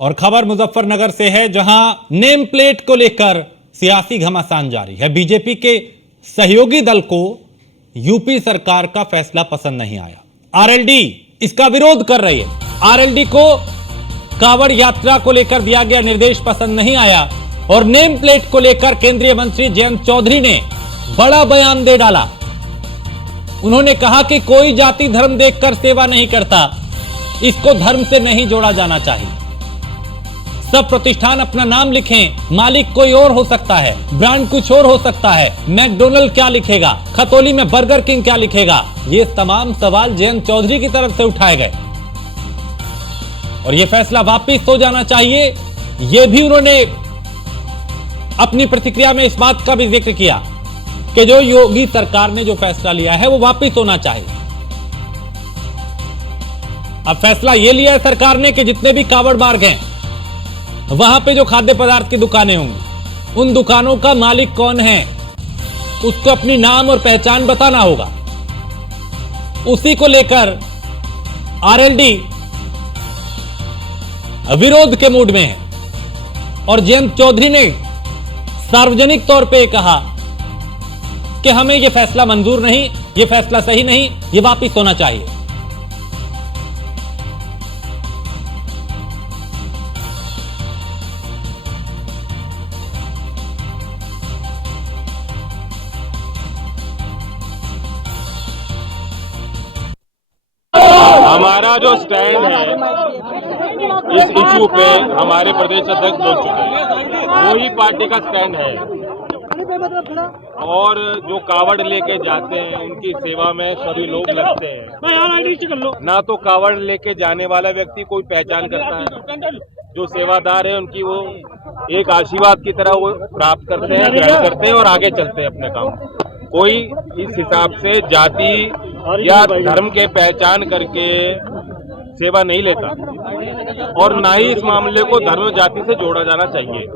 और खबर मुजफ्फरनगर से है, जहां नेम प्लेट को लेकर सियासी घमासान जारी है। बीजेपी के सहयोगी दल को यूपी सरकार का फैसला पसंद नहीं आया। आरएलडी इसका विरोध कर रही है। आरएलडी को कांवड़ यात्रा को लेकर दिया गया निर्देश पसंद नहीं आया और नेम प्लेट को लेकर केंद्रीय मंत्री जयंत चौधरी ने बड़ा बयान दे डाला। उन्होंने कहा कि कोई जाति धर्म देखकर सेवा नहीं करता, इसको धर्म से नहीं जोड़ा जाना चाहिए। सब प्रतिष्ठान अपना नाम लिखें, मालिक कोई और हो सकता है, ब्रांड कुछ और हो सकता है। मैकडोनल्ड क्या लिखेगा, खतौली में बर्गर किंग क्या लिखेगा, ये तमाम सवाल जयंत चौधरी की तरफ से उठाए गए और यह फैसला वापिस हो जाना चाहिए। यह भी उन्होंने अपनी प्रतिक्रिया में इस बात का भी जिक्र किया कि जो योगी सरकार ने जो फैसला लिया है वो वापिस होना चाहिए। अब फैसला यह लिया है सरकार ने कि जितने भी कांवड़ मार्ग हैं वहां पे जो खाद्य पदार्थ की दुकानें होंगी, उन दुकानों का मालिक कौन है उसको अपनी नाम और पहचान बताना होगा। उसी को लेकर आरएलडी विरोध के मूड में है और जयंत चौधरी ने सार्वजनिक तौर पे कहा कि हमें यह फैसला मंजूर नहीं, यह फैसला सही नहीं, यह वापिस होना चाहिए। हमारा जो स्टैंड है इस इशू पे हमारे प्रदेश अध्यक्ष बोल चुके हैं, वही पार्टी का स्टैंड है। और जो कावड़ लेके जाते हैं उनकी सेवा में सभी लोग लगते हैं। ना तो कावड़ लेके जाने वाला व्यक्ति कोई पहचान करता है, जो सेवादार है उनकी वो एक आशीर्वाद की तरह वो प्राप्त करते हैं, ग्रहण करते हैं और आगे चलते हैं अपने काम। कोई इस हिसाब से जाति या धर्म के पहचान करके सेवा नहीं लेता और ना ही इस मामले को धर्म जाति से जोड़ा जाना चाहिए।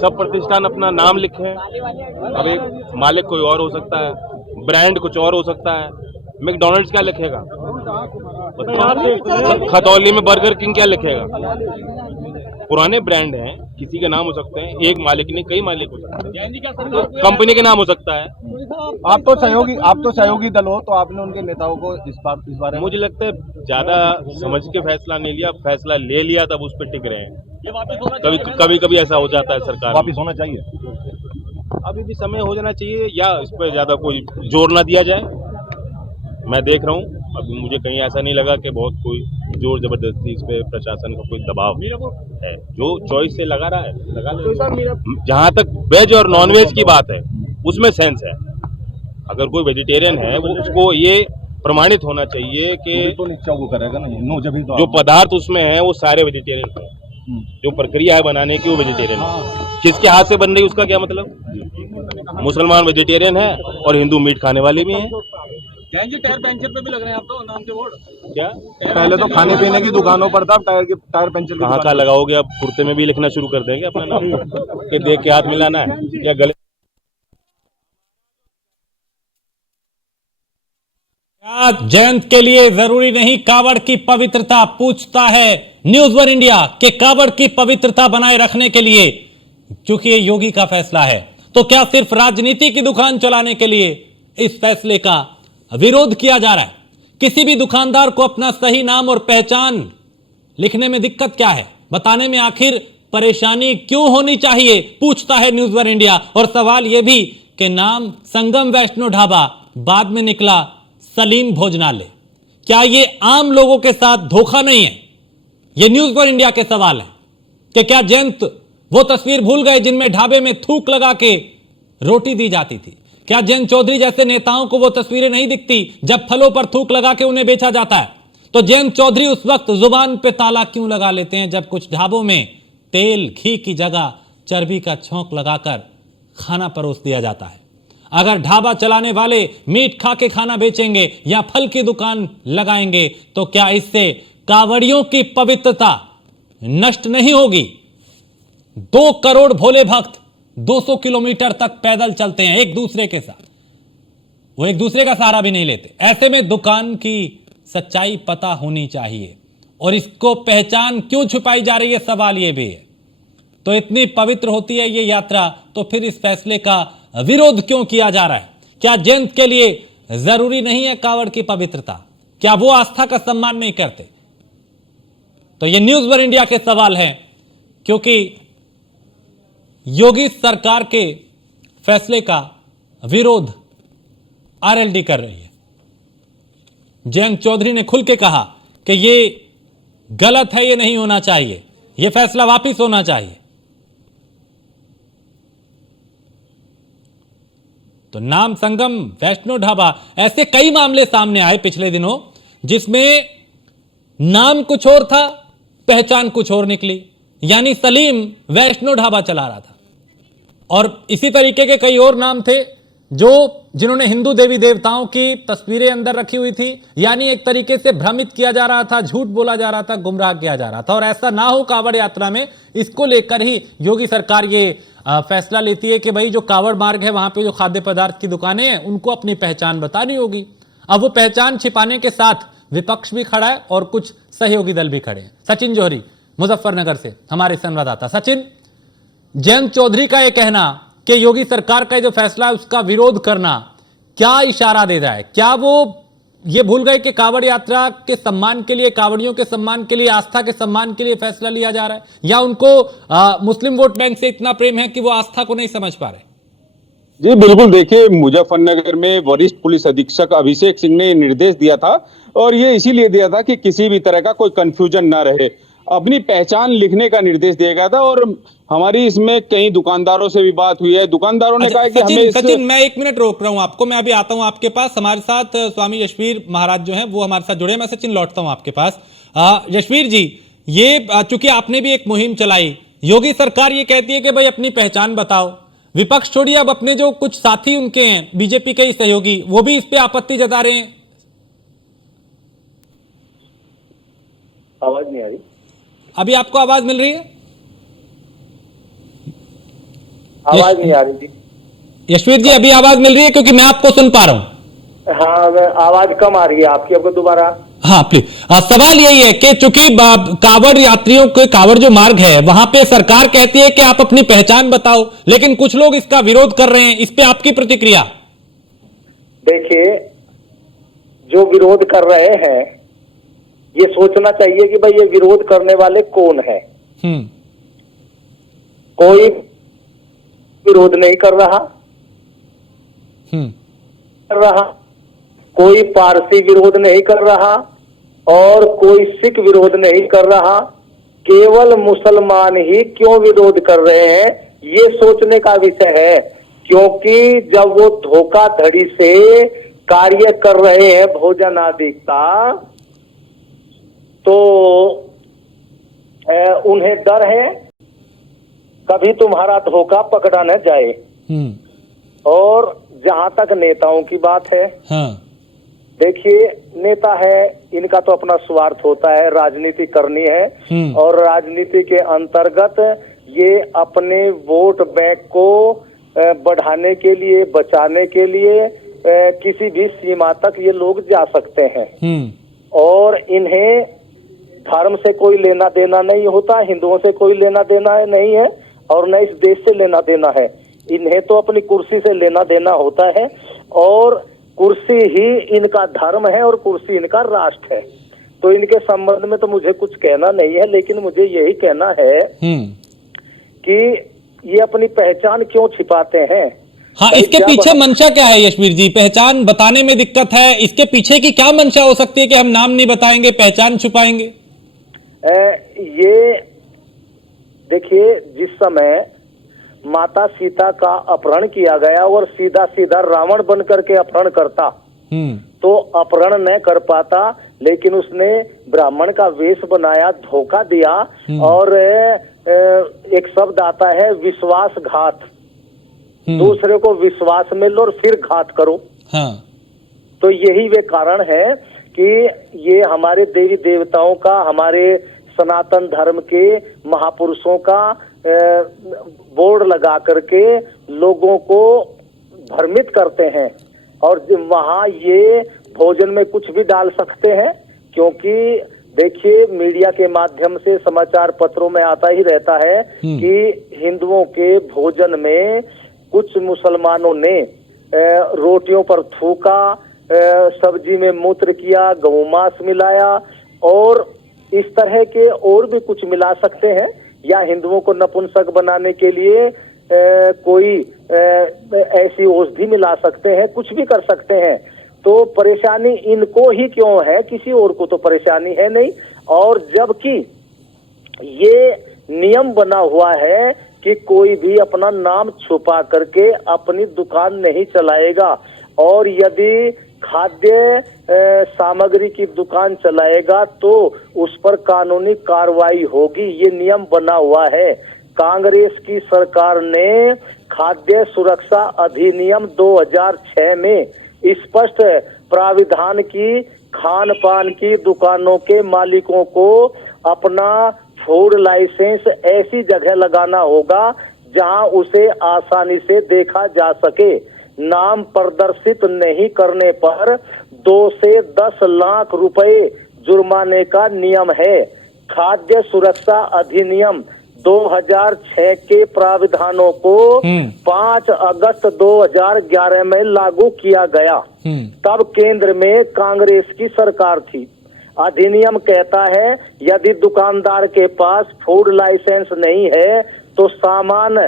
सब प्रतिष्ठान अपना नाम लिखें। अब एक मालिक कोई और हो सकता है, ब्रांड कुछ और हो सकता है। मैकडोनल्ड्स क्या लिखेगा, खतौली में बर्गर किंग क्या लिखेगा। पुराने ब्रांड हैं, किसी के नाम हो सकते हैं, एक मालिक नहीं कई मालिक हो सकते हैं, कंपनी के नाम हो सकता है। आप तो सहयोगी दल हो, तो आपने उनके नेताओं को इस बारे में, मुझे लगता है ज्यादा समझ के फैसला नहीं लिया, फैसला ले लिया तब उस पर टिक रहे हैं। कभी ऐसा हो जाता है, सरकार वापिस होना चाहिए। अभी भी समय हो जाना चाहिए या इस पर ज्यादा कोई जोर ना दिया जाए। मैं देख रहा हूँ, अभी मुझे कहीं ऐसा नहीं लगा कि बहुत कोई जोर जबरदस्ती इस पे प्रशासन का कोई दबाव है। जो चॉइस से लगा रहा है लगा ले। जहाँ तक वेज और नॉन वेज की बात है उसमें सेंस है। अगर कोई वेजिटेरियन है वो उसको ये प्रमाणित होना चाहिए कि तो को करेगा ना, जो पदार्थ उसमें है वो सारे वेजिटेरियन है। जो प्रक्रिया है बनाने की वो वेजिटेरियन है। किसके हाथ से बन रही उसका क्या मतलब। मुसलमान वेजिटेरियन है और हिंदू मीट खाने वाले भी हैं। टायर पंचर पे भी लग रहे हैं आप तो नाम के बोर्ड। क्या पहले तो खाने पीने की दुकानों पर था, टायर पंचर कहाँ का लगाओगे। अब कुर्ते में भी लिखना शुरू कर देंगे अपना नाम कि देख के हाथ मिलाना है या गले। जयंत के लिए जरूरी नहीं कावड़ की पवित्रता, पूछता है न्यूज वन इंडिया कि कावड़ की पवित्रता बनाए रखने के लिए, क्योंकि ये योगी का फैसला है, तो क्या सिर्फ राजनीति की दुकान चलाने के लिए इस फैसले का विरोध किया जा रहा है। किसी भी दुकानदार को अपना सही नाम और पहचान लिखने में दिक्कत क्या है, बताने में आखिर परेशानी क्यों होनी चाहिए, पूछता है न्यूज वन इंडिया। और सवाल यह भी कि नाम संगम वैष्णो ढाबा, बाद में निकला सलीम भोजनालय, क्या यह आम लोगों के साथ धोखा नहीं है। यह न्यूज वन इंडिया के सवाल है कि क्या जयंत वो तस्वीर भूल गए जिनमें ढाबे में थूक लगा के रोटी दी जाती थी। क्या जयंत चौधरी जैसे नेताओं को वो तस्वीरें नहीं दिखती जब फलों पर थूक लगा के उन्हें बेचा जाता है। तो जयंत चौधरी उस वक्त जुबान पे ताला क्यों लगा लेते हैं जब कुछ ढाबों में तेल घी की जगह चर्बी का छौंक लगाकर खाना परोस दिया जाता है। अगर ढाबा चलाने वाले मीट खा के खाना बेचेंगे या फल की दुकान लगाएंगे तो क्या इससे कावड़ियों की पवित्रता नष्ट नहीं होगी। 2 करोड़ भोले भक्त 200 किलोमीटर तक पैदल चलते हैं एक दूसरे के साथ, वो एक दूसरे का सहारा भी नहीं लेते। ऐसे में दुकान की सच्चाई पता होनी चाहिए और इसको पहचान क्यों छुपाई जा रही है, सवाल यह भी है। तो इतनी पवित्र होती है ये यात्रा, तो फिर इस फैसले का विरोध क्यों किया जा रहा है? क्या जयंत के लिए जरूरी नहीं है कावड़ की पवित्रता? क्या वो आस्था का सम्मान नहीं करते? तो ये न्यूज वन इंडिया के सवाल हैं, क्योंकि योगी सरकार के फैसले का विरोध आरएलडी कर रही है। जयंत चौधरी ने खुल के कहा कि ये गलत है, ये नहीं होना चाहिए, ये फैसला वापिस होना चाहिए। तो नाम संगम, वैष्णो ढाबा, ऐसे कई मामले सामने आए पिछले दिनों जिसमें नाम कुछ और था, पहचान कुछ और निकली। यानी सलीम वैष्णो ढाबा चला रहा था और इसी तरीके के कई और नाम थे जिन्होंने हिंदू देवी देवताओं की तस्वीरें अंदर रखी हुई थी। यानी एक तरीके से भ्रमित किया जा रहा था, झूठ बोला जा रहा था, गुमराह किया जा रहा था। और ऐसा ना हो कांवड़ यात्रा में, इसको लेकर ही योगी सरकार ये फैसला लेती है कि भाई जो कांवड़ मार्ग है वहां पे जो खाद्य पदार्थ की दुकानें हैं उनको अपनी पहचान बतानी होगी। अब वो पहचान छिपाने के साथ विपक्ष भी खड़ा है और कुछ सहयोगी दल भी खड़े हैं। सचिन जौहरी मुजफ्फरनगर से हमारे संवाददाता। सचिन, जयंत चौधरी का यह कहना कि योगी सरकार का जो फैसला है उसका विरोध करना क्या इशारा दे रहा है? क्या वो ये भूल गए कि कांवड़ यात्रा के सम्मान के लिए, कांवड़ियों के सम्मान के लिए, आस्था के सम्मान के लिए फैसला लिया जा रहा है, या उनको मुस्लिम वोट बैंक से इतना प्रेम है कि वो आस्था को नहीं समझ पा रहे? जी बिल्कुल, देखिए मुजफ्फरनगर में वरिष्ठ पुलिस अधीक्षक अभिषेक सिंह ने निर्देश दिया था और ये इसीलिए दिया था कि किसी भी तरह का कोई कंफ्यूजन ना रहे। अपनी पहचान लिखने का निर्देश दिया गया था और हमारी इसमें कई दुकानदारों से भी बात हुई है। दुकानदारों ने कहा कि हमें सचिन, मैं एक मिनट रोक रहा हूं आपको, मैं अभी आता हूं आपके पास। हमारे साथ स्वामी यशवीर महाराज जो हैं वो हमारे साथ जुड़े। मैं सचिन लौटता हूं आपके पास। यशवीर जी, ये चूंकि आपने भी एक मुहिम चलाई, योगी सरकार ये कहती है कि भाई अपनी पहचान बताओ। विपक्ष छोड़िए, अब अपने जो कुछ साथी उनके हैं बीजेपी के ही सहयोगी, वो भी इस पे आपत्ति जता रहे हैं। आवाज नहीं आ रही? अभी आपको आवाज मिल रही है? आवाज नहीं आ रही थी। यशवीर जी, अभी आवाज मिल रही है? क्योंकि मैं आपको सुन पा रहा हूं। हाँ, आवाज कम आ रही है आपकी, आपको दोबारा। हाँ प्लीज। सवाल यही है कि चूंकि कांवड़ यात्रियों के कांवड़ जो मार्ग है वहां पे सरकार कहती है कि आप अपनी पहचान बताओ, लेकिन कुछ लोग इसका विरोध कर रहे हैं। इस पे आपकी प्रतिक्रिया? देखिए, जो विरोध कर रहे हैं ये सोचना चाहिए कि भाई ये विरोध करने वाले कौन है। कोई विरोध नहीं कर रहा, कोई पारसी विरोध नहीं कर रहा और कोई सिख विरोध नहीं कर रहा। केवल मुसलमान ही क्यों विरोध कर रहे हैं ये सोचने का विषय है, क्योंकि जब वो धोखाधड़ी से कार्य कर रहे हैं भोजन आदि का, तो उन्हें डर है कभी तुम्हारा धोखा पकड़ा न जाए। और जहां तक नेताओं की बात है, देखिए नेता है, इनका तो अपना स्वार्थ होता है, राजनीति करनी है और राजनीति के अंतर्गत ये अपने वोट बैंक को बढ़ाने के लिए, बचाने के लिए किसी भी सीमा तक ये लोग जा सकते हैं। और इन्हें धर्म से कोई लेना देना नहीं होता, हिंदुओं से कोई लेना देना नहीं है और न इस देश से लेना देना है। इन्हें तो अपनी कुर्सी से लेना देना होता है और कुर्सी ही इनका धर्म है और कुर्सी इनका राष्ट्र है। तो इनके संबंध में तो मुझे कुछ कहना नहीं है, लेकिन मुझे यही कहना है कि ये अपनी पहचान क्यों छिपाते हैं। हाँ, इसके पीछे मंशा क्या है यशवीर जी? पहचान बताने में दिक्कत है, इसके पीछे की क्या मंशा हो सकती है कि हम नाम नहीं बताएंगे, पहचान छुपाएंगे? ये देखिए, जिस समय माता सीता का अपहरण किया गया और सीधा सीधा रावण बन करके अपहरण करता तो अपहरण न कर पाता, लेकिन उसने ब्राह्मण का वेश बनाया, धोखा दिया और एक शब्द आता है विश्वासघात, दूसरे को विश्वास में लो और फिर घात करो। तो यही वे कारण है कि ये हमारे देवी देवताओं का, हमारे सनातन धर्म के महापुरुषों का बोर्ड लगा करके लोगों को भ्रमित करते हैं और वहां ये भोजन में कुछ भी डाल सकते हैं, क्योंकि देखिए, मीडिया के माध्यम से समाचार पत्रों में आता ही रहता है कि हिंदुओं के भोजन में कुछ मुसलमानों ने रोटियों पर थूका, सब्जी में मूत्र किया, गौमांस मिलाया और इस तरह के और भी कुछ मिला सकते हैं, या हिंदुओं को नपुंसक बनाने के लिए कोई ऐसी औषधि मिला सकते हैं, कुछ भी कर सकते हैं। तो परेशानी इनको ही क्यों है, किसी और को तो परेशानी है नहीं। और जबकि ये नियम बना हुआ है कि कोई भी अपना नाम छुपा करके अपनी दुकान नहीं चलाएगा, और यदि खाद्य सामग्री की दुकान चलाएगा तो उस पर कानूनी कार्रवाई होगी, ये नियम बना हुआ है। कांग्रेस की सरकार ने खाद्य सुरक्षा अधिनियम 2006 में स्पष्ट प्राविधान की खान पान की दुकानों के मालिकों को अपना फूड लाइसेंस ऐसी जगह लगाना होगा जहां उसे आसानी से देखा जा सके। नाम प्रदर्शित नहीं करने पर 2 से 10 लाख रुपए जुर्माने का नियम है। खाद्य सुरक्षा अधिनियम 2006 के प्राविधानों को 5 अगस्त 2011 में लागू किया गया। तब केंद्र में कांग्रेस की सरकार थी। अधिनियम कहता है यदि दुकानदार के पास फूड लाइसेंस नहीं है तो सामान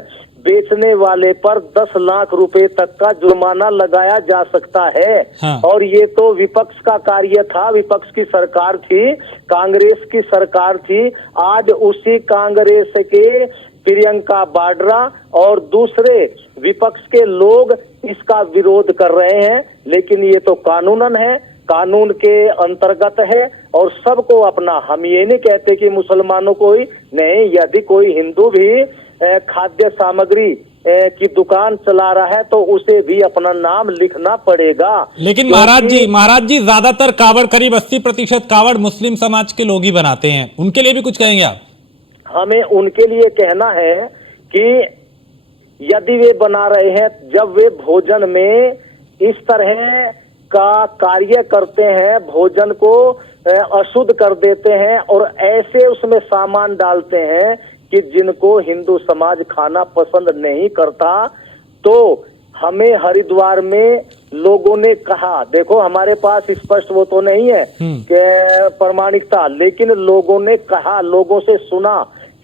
बेचने वाले पर 10 लाख रुपए तक का जुर्माना लगाया जा सकता है। हाँ। और ये तो विपक्ष का कार्य था, विपक्ष की सरकार थी, कांग्रेस की सरकार थी। आज उसी कांग्रेस के प्रियंका वाड्रा और दूसरे विपक्ष के लोग इसका विरोध कर रहे हैं, लेकिन ये तो कानूनन है, कानून के अंतर्गत है और सबको अपना। हम ये नहीं कहते कि मुसलमानों को ही नहीं, यदि कोई हिंदू भी खाद्य सामग्री की दुकान चला रहा है तो उसे भी अपना नाम लिखना पड़ेगा। लेकिन महाराज जी ज्यादातर कावड़, करीब 80% कावड़ मुस्लिम समाज के लोग ही बनाते हैं, उनके लिए भी कुछ कहेंगे आप? हमें उनके लिए कहना है कि यदि वे बना रहे हैं, जब वे भोजन में इस तरह का कार्य करते हैं, भोजन को अशुद्ध कर देते हैं और ऐसे उसमें सामान डालते हैं कि जिनको हिंदू समाज खाना पसंद नहीं करता, तो हमें हरिद्वार में लोगों ने कहा, देखो हमारे पास स्पष्ट वो तो नहीं है कि प्रमाणिकता, लेकिन लोगों ने कहा, लोगों से सुना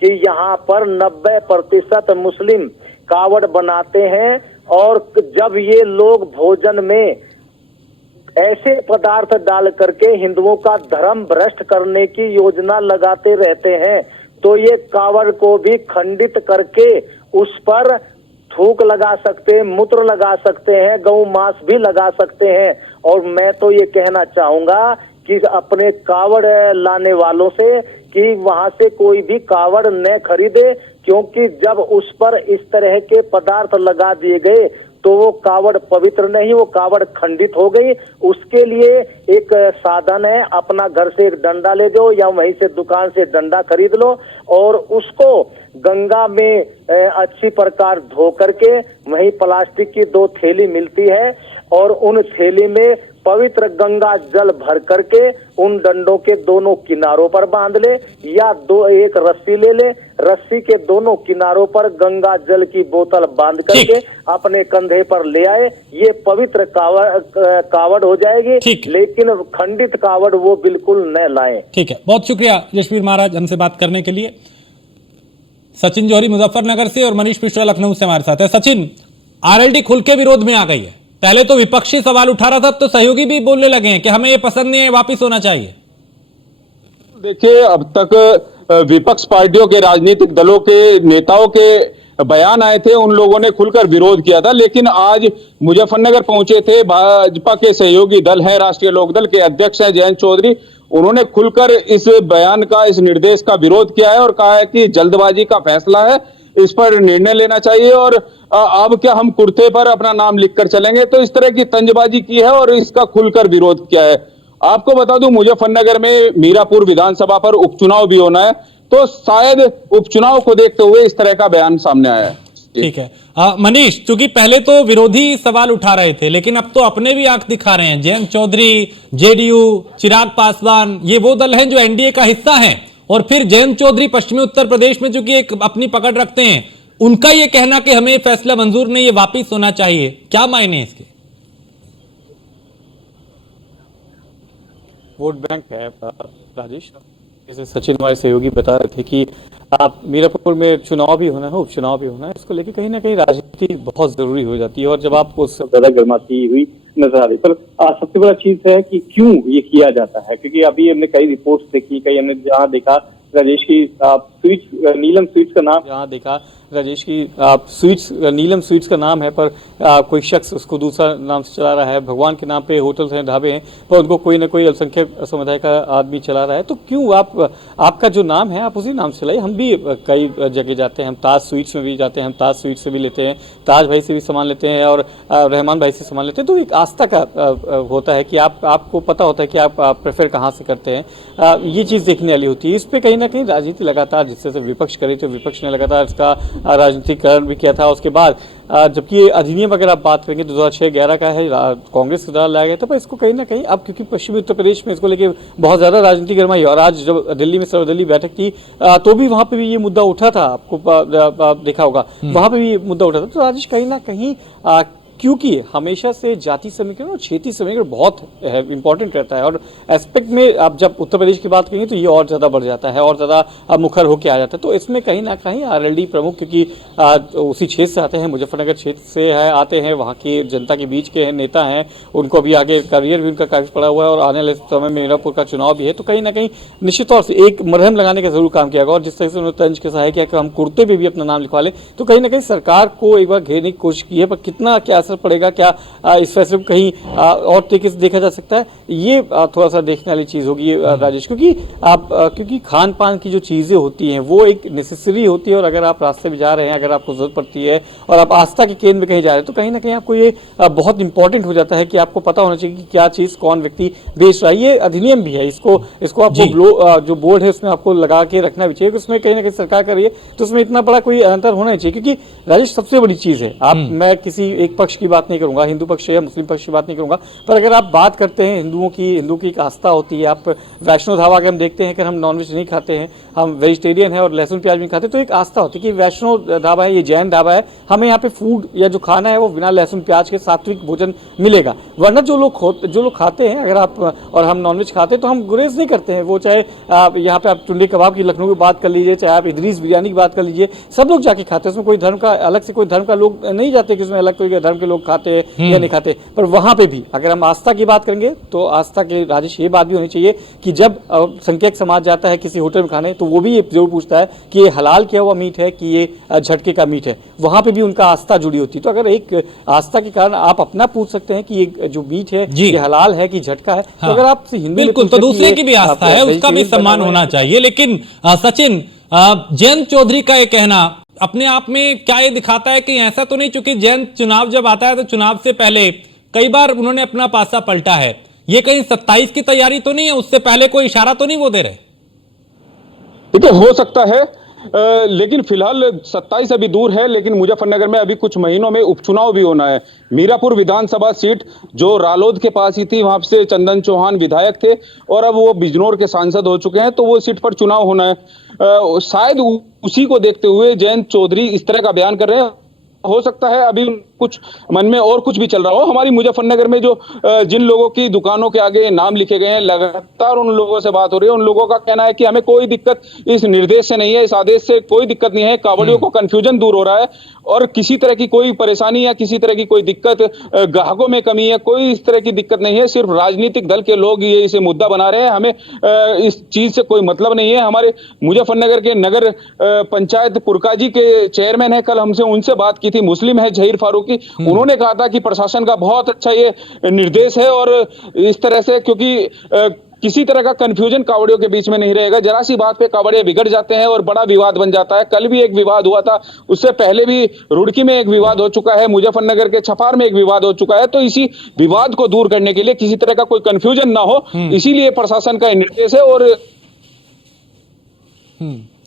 कि यहाँ पर 90% मुस्लिम कावड़ बनाते हैं और जब ये लोग भोजन में ऐसे पदार्थ डाल करके हिंदुओं का धर्म भ्रष्ट करने की योजना लगाते रहते हैं, तो ये कावड़ को भी खंडित करके उस पर थूक लगा सकते हैं, मूत्र लगा सकते हैं, गौ मांस भी लगा सकते हैं। और मैं तो ये कहना चाहूंगा कि अपने कावड़ लाने वालों से कि वहां से कोई भी कावड़ न खरीदे, क्योंकि जब उस पर इस तरह के पदार्थ लगा दिए गए तो वो कावड़ पवित्र नहीं, वो कावड़ खंडित हो गई। उसके लिए एक साधन है, अपना घर से एक डंडा ले दो या वहीं से दुकान से डंडा खरीद लो और उसको गंगा में अच्छी प्रकार धो करके, वहीं प्लास्टिक की 2 थैली मिलती है और उन थैली में पवित्र गंगा जल भर करके उन डंडों के दोनों किनारों पर बांध ले, या एक रस्सी ले ले, रस्सी के दोनों किनारों पर गंगा जल की बोतल बांध करके अपने कंधे पर ले आए, ये पवित्र कावड़ हो जाएगी। लेकिन खंडित कावड़ वो बिल्कुल न लाएं। ठीक है, बहुत शुक्रिया यशवीर महाराज हमसे बात करने के लिए। सचिन जौहरी मुजफ्फरनगर से और मनीष मिश्रा लखनऊ से हमारे साथ है। सचिन, आरएलडी खुल के विरोध में आ गई है। पहले तो विपक्षी सवाल उठा रहा था, अब तो सहयोगी भी बोलने लगे हैं कि हमें ये पसंद नहीं है, वापिस होना चाहिए। देखिए, अब तक विपक्ष पार्टियों के राजनीतिक दलों के नेताओं के बयान आए थे, उन लोगों ने खुलकर विरोध किया था, लेकिन आज मुजफ्फरनगर पहुंचे थे भाजपा के सहयोगी दल है, राष्ट्रीय लोकदल के अध्यक्ष हैं जयंत चौधरी, उन्होंने खुलकर इस बयान का, इस निर्देश का विरोध किया है और कहा है कि जल्दबाजी का फैसला है, इस पर निर्णय लेना चाहिए और अब क्या हम कुर्ते पर अपना नाम लिखकर चलेंगे। तो इस तरह की तंजबाजी की है और इसका खुलकर विरोध किया है। आपको बता दूं, मुजफ्फरनगर में मीरापुर विधानसभा पर उपचुनाव भी होना है, तो शायद उपचुनाव को देखते हुए इस तरह का बयान सामने आया है। ठीक है। मनीष, चूंकि पहले तो विरोधी सवाल उठा रहे थे, लेकिन अब तो अपने भी आंख दिखा रहे हैं। जयंत चौधरी, जेडीयू, चिराग पासवान, ये वो दल हैं जो एनडीए का हिस्सा हैं। और फिर जयंत चौधरी पश्चिमी उत्तर प्रदेश में चूंकि एक अपनी पकड़ रखते हैं, उनका ये कहना कि हमें फैसला मंजूर नहीं, ये वापिस होना चाहिए, क्या मायने हैं इसके? वोट बैंक है राजेश। जैसे सचिन हमारे सहयोगी बता रहे थे कि आप मीरापुर में चुनाव भी होना है, उपचुनाव भी होना है, इसको लेके कहीं ना कहीं राजनीति बहुत जरूरी हो जाती है। और जब आपको उससे ज्यादा गर्माती हुई नजर आ रही, पर सबसे बड़ा चीज है कि क्यों ये किया जाता है, क्योंकि अभी हमने कई रिपोर्ट्स देखी, कई हमने जहाँ देखा राजेश की स्वीट्स, नीलम स्वीट्स का नाम, जहाँ देखा राजेश की स्वीट्स, नीलम स्वीट्स का नाम है, पर कोई शख्स उसको दूसरा नाम से चला रहा है। भगवान के नाम पे होटल्स हैं, ढाबे हैं, पर उनको कोई ना कोई अल्पसंख्यक समुदाय का आदमी चला रहा है। तो क्यों आपका जो नाम है आप उसी नाम से चलाइए। हम भी कई जगह जाते हैं, हम ताज स्वीट्स में भी जाते हैं, हम ताज स्वीट्स से भी लेते हैं, ताज भाई से भी सामान लेते हैं और रहमान भाई से सामान लेते हैं। तो एक आस्था का होता है कि आपको पता होता है कि आप प्रेफर कहाँ से करते हैं। ये चीज़ देखने वाली होती है। इस पर कहीं ना कहीं राजनीति लगातार, जिससे विपक्ष करे तो विपक्ष ने लगातार इसका राजनीतिकरण भी किया था। उसके बाद जबकि ये अधिनियम अगर आप बात करेंगे 2006-11 का है, कांग्रेस के द्वारा लाया गया था, पर इसको कहीं ना कहीं अब क्योंकि पश्चिमी उत्तर प्रदेश में इसको लेके बहुत ज्यादा राजनीति गर्माई। और आज जब दिल्ली में सर्वदलीय बैठक थी तो भी वहां पे भी ये मुद्दा उठा था, आपको देखा होगा, वहां पे भी ये मुद्दा उठा था। तो राजेश कहीं ना कहीं क्योंकि हमेशा से जाति समीकरण और क्षेत्रीय समीकरण बहुत इंपॉर्टेंट रहता है, और एस्पेक्ट में आप जब उत्तर प्रदेश की बात करेंगे तो ये और ज़्यादा बढ़ जाता है और ज़्यादा मुखर होकर आ जाता है। तो इसमें कहीं ना कहीं आरएलडी प्रमुख, क्योंकि उसी क्षेत्र से आते हैं, मुजफ्फरनगर क्षेत्र से है, आते हैं, वहाँ की जनता के बीच के नेता हैं, उनको अभी आगे करियर भी उनका काफ़ी पड़ा हुआ है और आने वाले समय में मीरापुर का चुनाव भी है। तो कहीं ना कहीं निश्चित तौर से एक मरहम लगाने का जरूर काम किया गया। और जिस तरह से उन्होंने तंज कसा है कि अगर हम कुर्ते पे भी अपना नाम लिखवा लें, तो कहीं ना कहीं सरकार को एक बार घेरने की कोशिश की है, पर कितना क्या असर पड़ेगा, क्या इस फैसले को कहीं और तरीके से देखा जा सकता है, ये थोड़ा सा देखने वाली चीज होगी राजेश। क्योंकि खान पान की जो चीजें होती हैं वो एक नेसेसरी होती है, और अगर आप रास्ते में जा रहे हैं, अगर आपको जरूरत पड़ती है और आप आस्था के केंद्र में कहीं जा रहे हैं, तो कहीं ना कहीं आपको ये बहुत इंपॉर्टेंट हो जाता है कि आपको पता होना चाहिए कि क्या चीज कौन व्यक्ति बेच रहा है। ये अधिनियम भी है, इसको आपको जो बोर्ड है उसमें आपको लगा के रखना भी चाहिए, उसमें कहीं ना कहीं सरकार कर रही है, तो उसमें इतना बड़ा कोई अंतर होना चाहिए। क्योंकि राजेश सबसे बड़ी चीज है, मैं किसी एक पक्ष की बात नहीं करूंगा, हिंदू पक्ष या मुस्लिम पक्ष की बात नहीं करूंगा, पर अगर आप बात करते हैं हिंदू की एक आस्था होती है। आप वैष्णो ढाबा अगर हम देखते हैं कि हम नॉनवेज नहीं खाते हैं, हम वेजिटेरियन है और लहसुन प्याज नहीं खाते, तो एक आस्था होती है कि वैष्णो ढाबा है, ये जैन ढाबा है, हमें यहाँ पे फूड या जो खाना है वो बिना लहसुन प्याज के सात्विक भोजन मिलेगा। वरना जो लोग खाते हैं, अगर आप और हम नॉनवेज खाते हैं, तो हम गुरेज नहीं करते हैं। वो चाहे आप यहाँ पे आप टुंडे कबाब की लखनऊ की बात कर लीजिए, चाहे आप इदरीस बिरयानी की बात कर लीजिए, सब लोग जाके खाते हैं। उसमें कोई धर्म का अलग से कोई धर्म का लोग नहीं जाते कि उसमें अलग कोई धर्म के लोग खाते हैं या नहीं खाते। पर वहां पे भी अगर हम आस्था की बात करेंगे तो आस्था के राजेश ये बात भी होनी चाहिए कि जब संख्यक समाज जाता है किसी होटल में खाने, तो वो भी ये जरूर पूछता है कि ये हलाल किया हुआ मीट है कि ये झटके का मीट है। वहां पे भी उनका आस्था जुड़ी होती है। तो अगर एक आस्था के कारण आप अपना पूछ सकते हैं कि ये जो मीट है ये हलाल है कि झटका है, तो अगर आप हिंदू बिल्कुल, तो दूसरे की भी आस्था है, उसका भी सम्मान होना चाहिए। लेकिन सचिन, जयंत चौधरी का ये कहना अपने आप में क्या ये दिखाता है कि ऐसा तो नहीं, चूंकि जयंत चुनाव जब आता है तो चुनाव से पहले कई बार उन्होंने अपना पासा पलटा है, ये कहीं 27 की तैयारी तो नहीं है, उससे पहले कोई इशारा तो नहीं वो दे रहे? देखिए, हो सकता है, लेकिन फिलहाल 27 अभी दूर है, लेकिन मुजफ्फरनगर में अभी कुछ महीनों में उपचुनाव भी होना है। मीरापुर विधानसभा सीट जो रालोद के पास ही थी, वहां से चंदन चौहान विधायक थे और अब वो बिजनौर के सांसद हो चुके हैं, तो वो सीट पर चुनाव होना है। शायद उसी को देखते हुए जयंत चौधरी इस तरह का बयान कर रहे हैं। हो सकता है अभी कुछ मन में और कुछ भी चल रहा हो। हमारी मुजफ्फरनगर में जो जिन लोगों की दुकानों के आगे नाम लिखे गए हैं, लगातार उन लोगों से बात हो रही है। उन लोगों का कहना है कि हमें कोई दिक्कत इस निर्देश से नहीं है, इस आदेश से कोई दिक्कत नहीं है। कांवड़ियों को कंफ्यूजन दूर हो रहा है और किसी तरह की कोई परेशानी या किसी तरह की कोई दिक्कत, ग्राहकों में कमी है, कोई इस तरह की दिक्कत नहीं है। सिर्फ राजनीतिक दल के लोग ये इसे मुद्दा बना रहे हैं। हमें इस चीज से कोई मतलब नहीं है। हमारे मुजफ्फरनगर के नगर पंचायत पुरकाजी के चेयरमैन है, कल हमसे उनसे बात की थी, मुस्लिम है जहीर फारूकी। उन्होंने कहा था कि प्रशासन का बहुत अच्छा ये निर्देश है और इस तरह से, क्योंकि किसी तरह का कंफ्यूजन कांवड़ियों के बीच में नहीं रहेगा। जरा सी बात पे कांवड़िया बिगड़ जाते हैं और बड़ा विवाद बन जाता है। कल भी एक विवाद हुआ था, उससे पहले भी रुड़की में एक विवाद हो चुका है, मुजफ्फरनगर के छपार में एक विवाद हो चुका है। तो इसी विवाद को दूर करने के लिए, किसी तरह का कोई कंफ्यूजन ना हो, इसीलिए प्रशासन का निर्देश है। और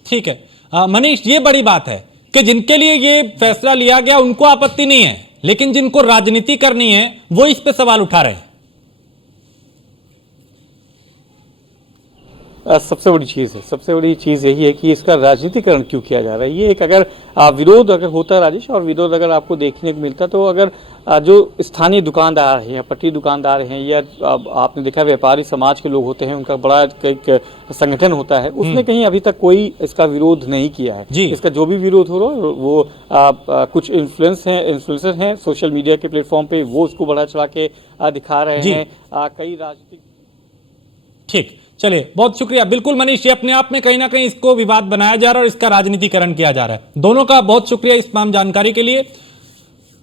ठीक है मनीष, ये बड़ी बात है कि जिनके लिए ये फैसला लिया गया उनको आपत्ति नहीं है, लेकिन जिनको राजनीति करनी है वो इस पे सवाल उठा रहे हैं। सबसे बड़ी चीज़ यही है कि इसका राजनीतिकरण क्यों किया जा रहा है। ये एक अगर विरोध अगर होता राजेश, और विरोध अगर आपको देखने को मिलता, तो अगर जो स्थानीय दुकानदार हैं या पट्टी दुकानदार हैं या आपने देखा व्यापारी समाज के लोग होते हैं, उनका बड़ा एक संगठन होता है, उसने कहीं अभी तक कोई इसका विरोध नहीं किया है। इसका जो भी विरोध हो रहा है वो कुछ इन्फ्लुएंसर हैं सोशल मीडिया के प्लेटफॉर्म पे, वो उसको बढ़ा चढ़ा के दिखा रहे हैं। कई राजनीतिक ठीक, चलिए बहुत शुक्रिया। बिल्कुल मनीष, ये अपने आप में कहीं ना कहीं इसको विवाद बनाया जा रहा है और इसका राजनीतिकरण किया जा रहा है। दोनों का बहुत शुक्रिया इस तमाम जानकारी के लिए।